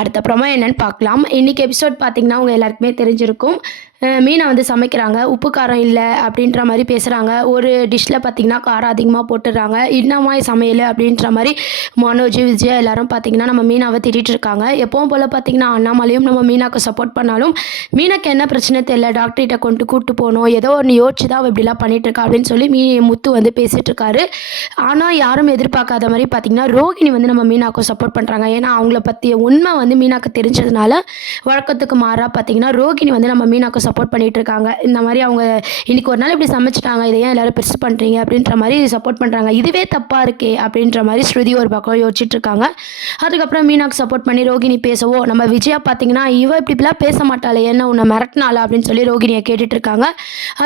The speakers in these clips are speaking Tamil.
அடுத்த ப்ரோமோ என்னன்னு பார்க்கலாம். இன்னைக்கு எபிசோட் பார்த்தீங்கன்னா, உங்க எல்லாருக்குமே தெரிஞ்சிருக்கும். மீனை வந்து சமைக்கிறாங்க. உப்பு காரம் இல்ல அப்படின்ற மாரி பேசுறாங்க. ஒரு டிஷ்ல பார்த்தீங்கன்னா, காரம் அதிகமா போட்டுர்றாங்க. "என்னம்மா சமையலு?" அப்படின்ற மாரி மனோஜ், விஜயா எல்லாரும் பார்த்தீங்கன்னா, நம்ம மீனாவ திட்டிட்டு இருக்காங்க. எப்பவும் போல பார்த்தீங்கன்னா, அண்ணாமலையும் நம்ம மீனாக்கு சப்போர்ட் பண்ணாலும், மீனாக்கு என்ன பிரச்சனை தெரியல. டாக்டர்கிட்ட கூட்டு போணும். ஏதோ ஒண்ணு யோசிச்சு தான் அவ இப்படிலாம் பண்ணிட்டு இருக்கா அப்படின்னு சொல்லி முத்து வந்து பேசிட்டு இருக்காரு. ஆனா, யாரும் எதிர்பார்க்காத மாரி பார்த்தீங்கன்னா, ரோகிணி வந்து நம்ம மீனாக்கு சப்போர்ட் பண்றாங்க. ஏன்னா, அவங்கள பத்திய உண்மை வந்து மீனாக்கு தெரிஞ்சதுனால, வழக்கத்துக்கு மாறா பார்த்தீங்கன்னா, ரோகிணி வந்து நம்ம மீனாக்கு சப்போர்ட் பண்ணிட்டு இருக்காங்க. இந்த மாதிரி அவங்க இன்னைக்கு ஒரு நாள் இப்படி சமைச்சிட்டாங்க, இதை ஏன் எல்லாரும் பெருசு பண்ணுறீங்க அப்படின்ற மாதிரி சப்போர்ட் பண்ணுறாங்க. இதுவே தப்பாக இருக்கே அப்படின்ற மாதிரி ஸ்ருதி ஒரு பக்கம் யோசிச்சுட்டு இருக்காங்க. அதுக்கப்புறம் மீனாக்கு சப்போர்ட் பண்ணி ரோகிணி பேசவோ, நம்ம விஜயா பார்த்தீங்கன்னா இவ இப்படிலாம் பேச மாட்டாளே, என்ன உன்னை மிரட்டினாளா அப்படின்னு சொல்லி ரோகிணியை கேட்டுட்டு இருக்காங்க.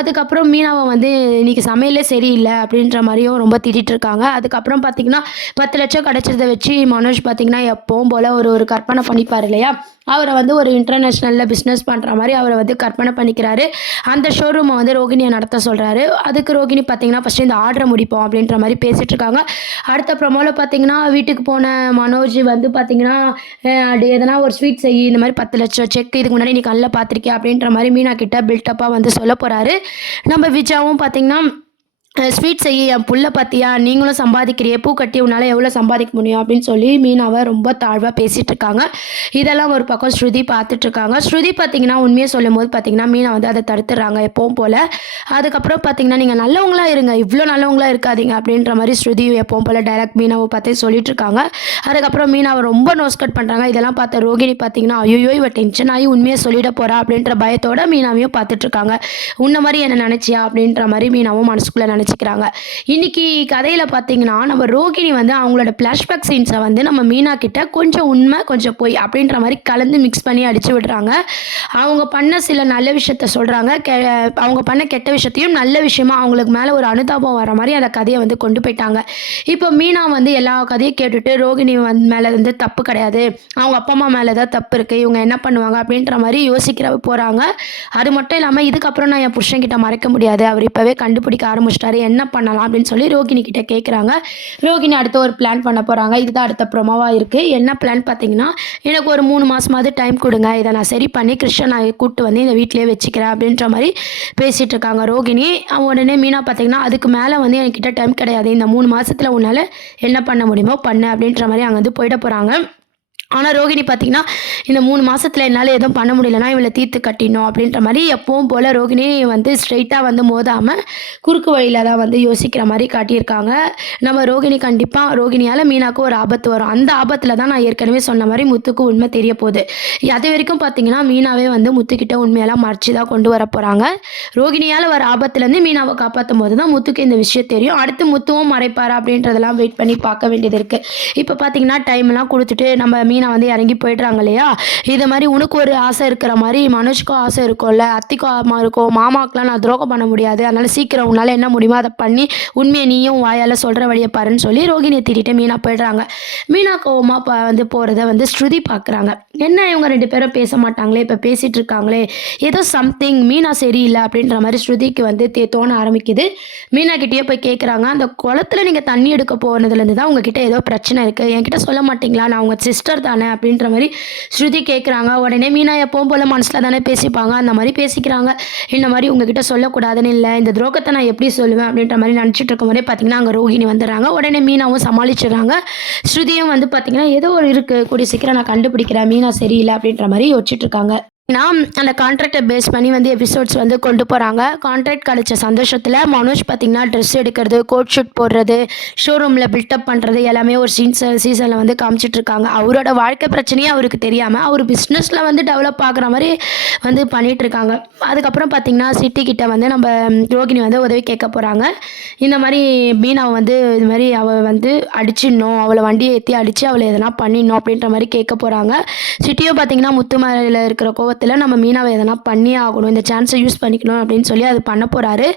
அதுக்கப்புறம் மீனாவை வந்து இன்னைக்கு சமையலே சரியில்லை அப்படின்ற மாதிரியும் ரொம்ப திட்டிட்டு இருக்காங்க. அதுக்கப்புறம் பார்த்தீங்கன்னா 10 லட்சம் கிடைச்சதை வச்சு மனோஜ் பார்த்தீங்கன்னா எப்பவும் போல ஒரு கற்பனை பண்ணிப்பார் இல்லையா, அவரை வந்து ஒரு இன்டர்நேஷ்னலில் பிஸ்னஸ் பண்ணுற மாதிரி அவரை வந்து கற்பனை பண்ணிக்கிறாரு. அந்த ஷோரூமை வந்து ரோகிணியை நடத்த சொல்கிறாரு. அதுக்கு ரோகிணி பார்த்தீங்கன்னா ஃபஸ்ட்டு இந்த ஆர்டரை முடிப்போம் அப்படின்ற மாதிரி பேசிகிட்டு இருக்காங்க. அடுத்த ப்ரொமோவில் பார்த்தீங்கன்னா வீட்டுக்கு போன மனோஜ் வந்து பார்த்தீங்கன்னா எதனா ஒரு ஸ்வீட் செய், இந்த மாதிரி 10 லட்சம் செக் இதுக்கு முன்னாடி நீ கண்ணில் பார்த்துருக்கியா அப்படின்ற மாதிரி மீனா கிட்ட பில்டப்பாக வந்து சொல்ல போகிறாரு. நம்ம விஜயாவும் பார்த்தீங்கன்னா ஸ்வீட் செய்ய என் புள்ள பார்த்தியா, நீங்களும் சம்பாதிக்கிறிய, பூ கட்டி உன்னால் எவ்வளோ சம்பாதிக்க முடியும் அப்படின்னு சொல்லி மீனாவை ரொம்ப தாழ்வாக பேசிகிட்டு இருக்காங்க. இதெல்லாம் ஒரு பக்கம் ஸ்ருதி பார்த்துட்ருக்காங்க. ஸ்ருதி பார்த்தீங்கன்னா உண்மையை சொல்லும் போது பார்த்தீங்கன்னா மீனா வந்து அதை தடுத்துடுறாங்க எப்பவும் போல். அதுக்கப்புறம் பார்த்தீங்கன்னா நீங்கள் நல்லவங்களாக இருங்க, இவ்வளோ நல்லவங்களாக இருக்காதீங்க அப்படின்ற மாதிரி ஸ்ருதி எப்பவும் போல் டைரக்ட் மீனாவை பார்த்து சொல்லிட்டு இருக்காங்க. அதுக்கப்புறம் மீனாவை ரொம்ப நோஸ்கட் பண்ணுறாங்க. இதெல்லாம் பார்த்த ரோகிணி பார்த்தீங்கன்னா ஐயோ இவ டென்ஷன் ஆகி உண்மையை சொல்லிட போகிறா அப்படின்ற பயத்தோட மீனாவையும் பார்த்துட்ருக்காங்க. உன்ன மாதிரி என்ன நினச்சியா அப்படின்ற மாதிரி மீனாவும் மனசுக்குள்ளே நினச்சிக்கிறாங்க. இன்னைக்கு கதையில் பார்த்தீங்கன்னா நம்ம ரோகிணி வந்து அவங்களோட ஃப்ளாஷ்பேக் சீன்ஸை வந்து நம்ம மீனா கிட்ட கொஞ்சம் உண்மை கொஞ்சம் பொய் அப்படின்ற மாதிரி கலந்து மிக்ஸ் பண்ணி அடிச்சு விடுறாங்க. அவங்க பண்ண சில நல்ல விஷயத்த சொல்கிறாங்க, அவங்க பண்ண கெட்ட விஷயத்தையும் நல்ல விஷயமா அவங்களுக்கு மேலே ஒரு அனுதாபம் வர மாதிரி அந்த கதையை வந்து கொண்டு போயிட்டாங்க. இப்போ மீனா வந்து எல்லா கதையும் கேட்டுட்டு ரோகிணி மேலே வந்து தப்பு கிடையாது, அவங்க அப்பா அம்மா மேலே தான் தப்பு இருக்குது, இவங்க என்ன பண்ணுவாங்க அப்படின்ற மாதிரி யோசிக்கிற போகிறாங்க. அது மட்டும் இல்லாமல் இதுக்கப்புறம் நான் என் புருஷன்கிட்ட மறைக்க முடியாது, அவர் இப்போவே கண்டுபிடிக்க ஆரம்பிச்சிட்டாரு, என்ன பண்ணலாம் அப்படின்னு சொல்லி ரோகிணி கிட்ட கேட்குறாங்க. ரோகிணி அடுத்த ஒரு பிளான் பண்ண போகிறாங்க. இதுதான் அடுத்த ப்ரோமோவாக இருக்குது. என்ன பிளான் பார்த்தீங்கன்னா, எனக்கு ஒரு 3 மாதமாவது டைம் கொடுங்க, இதை நான் சரி பண்ணி கிருஷ்ணனை கூப்பிட்டு வந்து இந்த வீட்டிலே வச்சுக்கிறேன் அப்படின்ற மாதிரி பேசிகிட்டு இருக்காங்க ரோகிணி. உடனே மீனா பார்த்தீங்கன்னா அதுக்கு மேலே வந்து என்கிட்ட டைம் கிடையாது, இந்த 3 மாதத்தில் உன்னால் என்ன பண்ண முடியுமோ பண்ணு அப்படின்ற மாதிரி அங்கே வந்து போயிட போகிறாங்க. ஆனால் ரோகிணி பார்த்தீங்கன்னா இந்த 3 மாதத்தில் என்னால் எதுவும் பண்ண முடியலன்னா இவளை தீர்த்து கட்டிடணும் அப்படின்ற மாதிரி எப்பவும் போல் ரோகிணி வந்து ஸ்ட்ரெயிட்டாக வந்து மோதாமல் குறுக்கு வழியில் தான் வந்து யோசிக்கிற மாதிரி காட்டியிருக்காங்க. நம்ம ரோகிணி கண்டிப்பாக ரோகிணியால் மீனாக்கு ஒரு ஆபத்து வரும். அந்த ஆபத்தில் தான் நான் ஏற்கனவே சொன்ன மாதிரி முத்துக்கு உண்மை தெரிய போகுது. அது வரைக்கும் பார்த்தீங்கன்னா மீனாவே வந்து முத்துக்கிட்ட உண்மையெல்லாம் மறைச்சி தான் கொண்டு வர போகிறாங்க. ரோகிணியால் வர ஆபத்துலேருந்து மீனாவை காப்பாற்றும் போது தான் முத்துக்கு இந்த விஷயம் தெரியும். அடுத்து முத்துவும் மறைப்பாரா அப்படின்றதெல்லாம் வெயிட் பண்ணி பார்க்க வேண்டியது இருக்குது. இப்போ பார்த்தீங்கன்னா டைம்லாம் கொடுத்துட்டு நம்ம மீனா வந்து இறங்கி போயிடுறாங்க இல்லையா. இது மாதிரி உனக்கு ஒரு ஆசை இருக்கிற மாதிரி மனோஜ்க்கும் ஆசை இருக்கும்ல, அத்திக்கும் அம்மா இருக்கும், மாமாக்கெலாம் நான் துரோகம் பண்ண முடியாது, அதனால் சீக்கிரம் உன்னால் என்ன முடியுமோ அதை பண்ணி உண்மையை நீயும் வாயால் சொல்கிற வழியை பாருன்னு சொல்லி ரோகிணியை திட்டிட்டு மீனா போயிடுறாங்க. மீனா கோவமாக வந்து போகிறத வந்து ஸ்ருதி பார்க்குறாங்க. என்ன இவங்க 2 பேரும் பேச மாட்டாங்களே, இப்போ பேசிகிட்டு இருக்காங்களே, ஏதோ சம்திங் மீனா சரியில்லை அப்படின்ற மாதிரி ஸ்ருதிக்கு வந்து தோண ஆரம்பிக்குது. மீனா கிட்டேயே போய் கேட்குறாங்க, அந்த குளத்தில் நீங்கள் தண்ணி எடுக்க போனதுலேருந்து தான் உங்ககிட்ட ஏதோ பிரச்சனை இருக்குது, என்கிட்ட சொல்ல மாட்டிங்களா, நான் உங்கள் சிஸ்டர் தானே அப்படின்ற மாதிரி ஸ்ருதி கேட்குறாங்க. உடனே மீனா எப்பவும் போல் மனசில் தானே பேசிப்பாங்க, அந்த மாதிரி பேசிக்கிறாங்க. இந்த மாதிரி உங்ககிட்ட சொல்லக்கூடாதுன்னு இல்லை, இந்த துரோகத்தை நான் எப்படி சொல்லுவேன் அப்படின்ற மாதிரி நினச்சிட்டு இருக்கும் போதே பார்த்தீங்கன்னா அங்கே ரோகிணி வந்துடுறாங்க. உடனே மீனாவும் சமாளிச்சிடுறாங்க. ஸ்ருதியும் வந்து பார்த்தீங்கன்னா ஏதோ ஒரு இருக்குது, கூடிய சீக்கிரம் நான் கண்டுபிடிக்கிறேன், மீனா சரியில்லை அப்படின்ற மாதிரி யோசிச்சுட்டு இருக்காங்க. அந்த கான்ட்ராக்டை பேஸ் பண்ணி வந்து எபிசோட்ஸ் வந்து கொண்டு போகிறாங்க. கான்ட்ராக்ட் கிடைச்ச சந்தோஷத்தில் மனோஜ் பார்த்திங்கன்னா ட்ரெஸ் எடுக்கிறது, கோட் ஷூட் போடுறது, ஷோரூமில் பில்டப் பண்ணுறது எல்லாமே ஒரு சீசனில் வந்து காமிச்சிட்ருக்காங்க. அவரோட வாழ்க்கை பிரச்சனையே அவருக்கு தெரியாமல் அவர் பிஸ்னஸில் வந்து டெவலப் ஆகிற மாதிரி வந்து பண்ணிகிட்ருக்காங்க. அதுக்கப்புறம் பார்த்திங்கன்னா சிட்டிக்கிட்ட வந்து நம்ம ரோகிணி வந்து உதவி கேட்க போகிறாங்க. இந்த மாதிரி மீனாவை வந்து இது மாதிரி அவள் வந்து அடிச்சிடணும், அவளை வண்டியை ஏற்றி அடித்து அவளை எதனா பண்ணிடணும் அப்படின்ற மாதிரி கேட்க போகிறாங்க. சிட்டியும் பார்த்திங்கன்னா முத்து மேலையில் இருக்கிற கோவத்தை கோவத்தில் நம்ம மீனாவை எதனா பண்ணியே ஆகணும், இந்த சான்ஸை யூஸ் பண்ணிக்கணும் அப்படின்னு சொல்லி அது பண்ண போகிறாரு.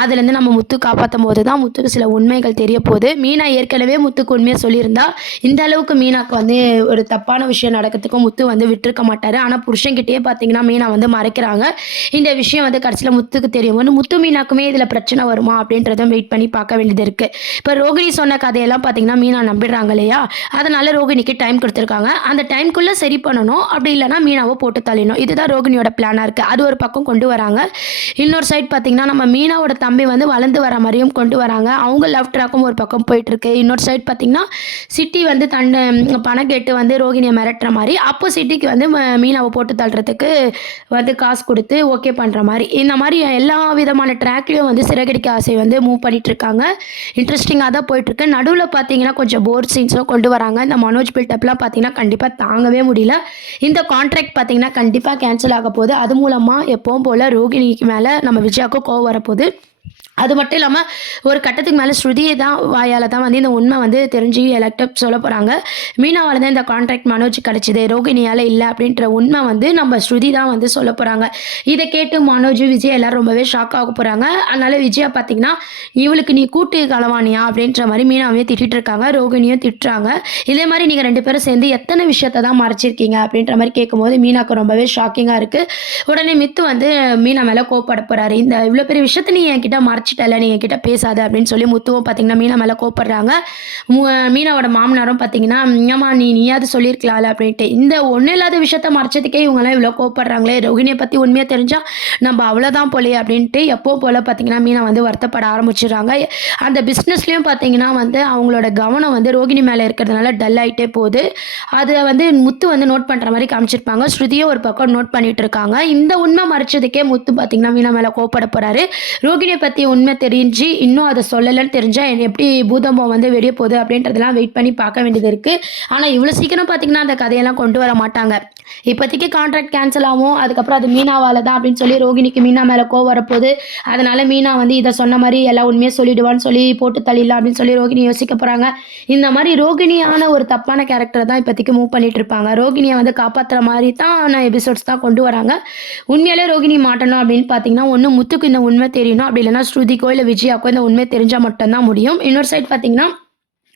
அதுலேருந்து நம்ம முத்து காப்பாற்றும் போது தான் முத்துக்கு சில உண்மைகள் தெரிய போகுது. மீனா ஏற்கனவே முத்துக்கு உண்மையை சொல்லியிருந்தா இந்த அளவுக்கு மீனாக்கு வந்து ஒரு தப்பான விஷயம் நடக்கிறதுக்கும் முத்து வந்து விட்டுருக்க மாட்டார். ஆனால் புருஷன்கிட்டயே பார்த்தீங்கன்னா மீனா வந்து மறைக்கிறாங்க. இந்த விஷயம் வந்து கடைசியில் முத்துக்கு தெரியும். முத்து மீனாக்குமே இதில் பிரச்சனை வருமா அப்படின்றதும் வெயிட் பண்ணி பார்க்க வேண்டியது இருக்குது. இப்போ ரோகிணி சொன்ன கதையெல்லாம் பார்த்தீங்கன்னா மீனா நம்பிடுறாங்க இல்லையா? அதனால ரோகிணிக்கு டைம் கொடுத்துருக்காங்க. அந்த டைம்குள்ளே சரி பண்ணணும், அப்படி இல்லைனா மீனாவை போட்டு தள்ளிடணும். இதுதான் ரோகிணியோட பிளானாக இருக்குது. அது ஒரு பக்கம் கொண்டு வராங்க. இன்னொரு சைட் பார்த்தீங்கன்னா நம்ம மீனாவோட தம்பி வந்து வளர்ந்து வர மாதிரியும் கொண்டு வராங்க. அவங்க லவ் ட்ராக்கும் ஒரு பக்கம் போயிட்டுருக்கு. இன்னொரு சைட் பார்த்தீங்கன்னா சிட்டி வந்து பணம் கேட்டு வந்து ரோகிணியை மிரட்டுற மாதிரி, அப்போ சிட்டிக்கு வந்து மீனாவை போட்டு தள்ளுறதுக்கு வந்து காசு கொடுத்து ஓகே பண்ணுற மாதிரி, இந்த மாதிரி எல்லா விதமான ட்ராக்லேயும் வந்து சிறகடிக்க ஆசை வந்து மூவ் பண்ணிட்டு இருக்காங்க. இன்ட்ரெஸ்டிங்காக தான் போயிட்டுருக்கு. நடுவில் பார்த்தீங்கன்னா கொஞ்சம் போர் சீன்ஸும் கொண்டு வராங்க. இந்த மனோஜ் பில்டப்லாம் பார்த்தீங்கன்னா கண்டிப்பாக தாங்கவே முடியல. இந்த கான்ட்ராக்ட் பார்த்தீங்கன்னா கண்டிப்பாக கேன்சல் ஆக போகுது. அது மூலமாக எப்பவும் போல் ரோகிணிக்கு மேலே நம்ம விஜயாவுக்கு கோவம் வரப்போகுது. அது மட்டும் இல்லாமல் ஒரு கட்டத்துக்கு மேலே ஸ்ருதியை தான் வாயால் தான் வந்து இந்த உண்மை வந்து தெரிஞ்சு எலக்டப் சொல்ல போகிறாங்க. மீனாவால் தான் இந்த கான்ட்ராக்ட் மனோஜ் கிடச்சிது, ரோகிணியால் இல்லை அப்படின்ற உண்மை வந்து நம்ம ஸ்ருதி தான் வந்து சொல்ல போகிறாங்க. இதை கேட்டு மனோஜ் விஜய் எல்லோரும் ரொம்பவே ஷாக் ஆக போகிறாங்க. அதனால் விஜயா பார்த்திங்கன்னா இவளுக்கு நீ கூட்டு களவானியா அப்படின்ற மாதிரி மீனாவே திட்டிகிட்டு இருக்காங்க. ரோகிணியும் திட்டுறாங்க. இதே மாதிரி நீங்கள் 2 பேரும் சேர்ந்து எத்தனை விஷயத்தை தான் மறைச்சிருக்கீங்க அப்படின்ற மாதிரி கேட்கும்போது மீனாக்கு ரொம்பவே ஷாக்கிங்காக இருக்குது. உடனே மித்து வந்து மீனா மேலே கோப்பட போகிறாரு. இந்த இவ்வளோ பெரிய விஷயத்தை நீ என்கிட்ட மறைச்சிட்டல, நீ என்கிட்ட பேசாத அப்படின்னு சொல்லி முத்துவும் பார்த்தீங்கன்னா மீனா மேலே கோப்படுறாங்க. மீனாவோட மாமனாரும் பார்த்தீங்கன்னா ஏமா நீயாவது சொல்லியிருக்கலாம்ல அப்படின்ட்டு, இந்த ஒன்றும் இல்லாத விஷயத்த மறைச்சதுக்கே இவங்கெல்லாம் இவ்வளோ கோப்படுறாங்களே, ரோகிணியை பற்றி உண்மையாக தெரிஞ்சால் நம்ம அவ்வளோதான் போலே அப்படின்ட்டு எப்போ போல் பார்த்தீங்கன்னா மீனா வந்து வருத்தப்பட ஆரம்பிச்சிடுறாங்க. அந்த பிஸ்னஸ்லேயும் பார்த்தீங்கன்னா வந்து அவங்களோட கவனம் வந்து ரோகிணி மேலே இருக்கிறதுனால டல் ஆகிட்டே போகுது. அதை வந்து முத்து வந்து நோட் பண்ணுற மாதிரி காமிச்சிருப்பாங்க. ஸ்ருதியும் ஒரு பக்கம் நோட் பண்ணிட்டு இருக்காங்க. இந்த உண்மை மறைச்சதுக்கே முத்து பார்த்தீங்கன்னா மீனா மேலே கோப்பட போகிறாரு. ரோகிணியை பற்றி உண்மை தெரிஞ்சு இன்னும் அதை சொல்லலைன்னு தெரிஞ்சால் என்ன எப்படி பூதம்பம் வந்து வெடிய போகுது அப்படின்றதெல்லாம் வெயிட் பண்ணி பார்க்க வேண்டியது இருக்குது. ஆனால் இவ்வளோ சீக்கிரம் பார்த்தீங்கன்னா அந்த கதையெல்லாம் கொண்டு வர மாட்டாங்க. இப்போதைக்கு கான்ட்ராக்ட் கேன்சல் ஆகும், அதுக்கப்புறம் அது மீனாவால் தான் அப்படின்னு சொல்லி ரோகிணிக்கு மீனா மேலே கோவம் வரப்போகுது. அதனால் மீனா வந்து இதை சொன்ன மாதிரி எல்லா உண்மையாக சொல்லிடுவான்னு சொல்லி போட்டு தள்ளிடலாம் அப்படின்னு சொல்லி ரோகிணி யோசிக்க போகிறாங்க. இந்த மாதிரி ரோகிணியான ஒரு தப்பான கேரக்டரை தான் இப்போதைக்கு மூவ் பண்ணிட்டு இருப்பாங்க. ரோகிணியை வந்து காப்பாற்றுற மாதிரி தான் எபிசோட்ஸ் தான் கொண்டு வராங்க. உண்மையிலே ரோகிணி மாட்டணும் அப்படின்னு பார்த்தீங்கன்னா ஒன்று முத்துக்கு இந்த உண்மை தெரியணும், அப்படி இல்லைன்னா ஸ்ருதிக்கோ இல்லை விஜயாக்கோ இந்த உண்மை தெரிஞ்சால் மட்டும்தான் முடியும். இன்னொரு சைட் பார்த்தீங்கன்னா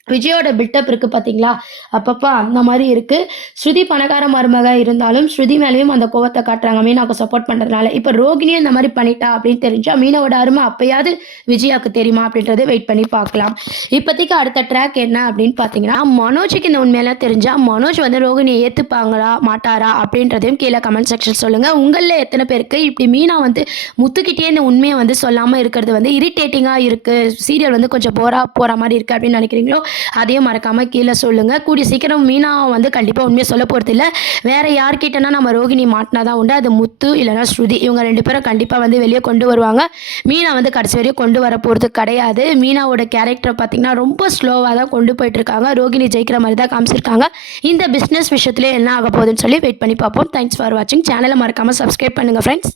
விஜயோட பில்டப் இருக்குது பார்த்தீங்களா, அப்பப்போ அந்த மாதிரி இருக்குது. ஸ்ருதி பணக்கார மருமக இருந்தாலும் ஸ்ருதி மேலேயும் அந்த கோவத்தை காட்டுறாங்க மீனாவுக்கு சப்போர்ட் பண்ணுறதுனால. இப்போ ரோகிணியும் இந்த மாதிரி பண்ணிட்டா அப்படின்னு தெரிஞ்சால் மீனாவோட அருமை அப்போயாவது விஜயாவுக்கு தெரியுமா அப்படின்றத வெயிட் பண்ணி பார்க்கலாம். இப்போதைக்கு அடுத்த ட்ராக் என்ன அப்படின்னு பார்த்தீங்கன்னா மனோஜுக்கு இந்த உண்மையெல்லாம் தெரிஞ்சால் மனோஜ் வந்து ரோகிணியை ஏற்றுப்பாங்களா மாட்டாரா அப்படின்றதையும் கீழே கமெண்ட் செக்ஷன் சொல்லுங்கள். உங்களில் எத்தனை பேருக்கு இப்படி மீனா வந்து முத்துக்கிட்டே இந்த உண்மையை வந்து சொல்லாமல் இருக்கிறது வந்து இரிட்டேட்டிங்காக இருக்குது, சீரியல் வந்து கொஞ்சம் போகிற மாதிரி இருக்குது அப்படின்னு நினைக்கிறீங்களோ அதையும் மறக்காமல் கீழே சொல்லுங்கள். கூடிய சீக்கிரம் மீனா வந்து கண்டிப்பாக உண்மையை சொல்ல போகிறது இல்லை. வேறு யார்கிட்டனா நம்ம ரோகிணி மாட்டினா தான் உண்டு. அது முத்து இல்லைனா ஸ்ருதி, இவங்க 2 பேரும் கண்டிப்பாக வந்து வெளியே கொண்டு வருவாங்க. மீனா வந்து கடைசி வரையும் கொண்டு வர போகிறது கிடையாது. மீனாவோட கேரக்டரை பார்த்திங்கன்னா ரொம்ப ஸ்லோவாக தான் கொண்டு போயிட்டுருக்காங்க. ரோகிணி ஜெயிக்கிற மாதிரி தான் காமிச்சிருக்காங்க. இந்த பிஸ்னஸ் விஷயத்துலேயே என்ன ஆக போகுதுன்னு சொல்லி வெயிட் பண்ணி பார்ப்போம். தேங்க்ஸ் ஃபார் வாட்சிங். சேனலை மறக்காமல் சப்ஸ்கிரைப் பண்ணுங்கள் ஃப்ரெண்ட்ஸ்.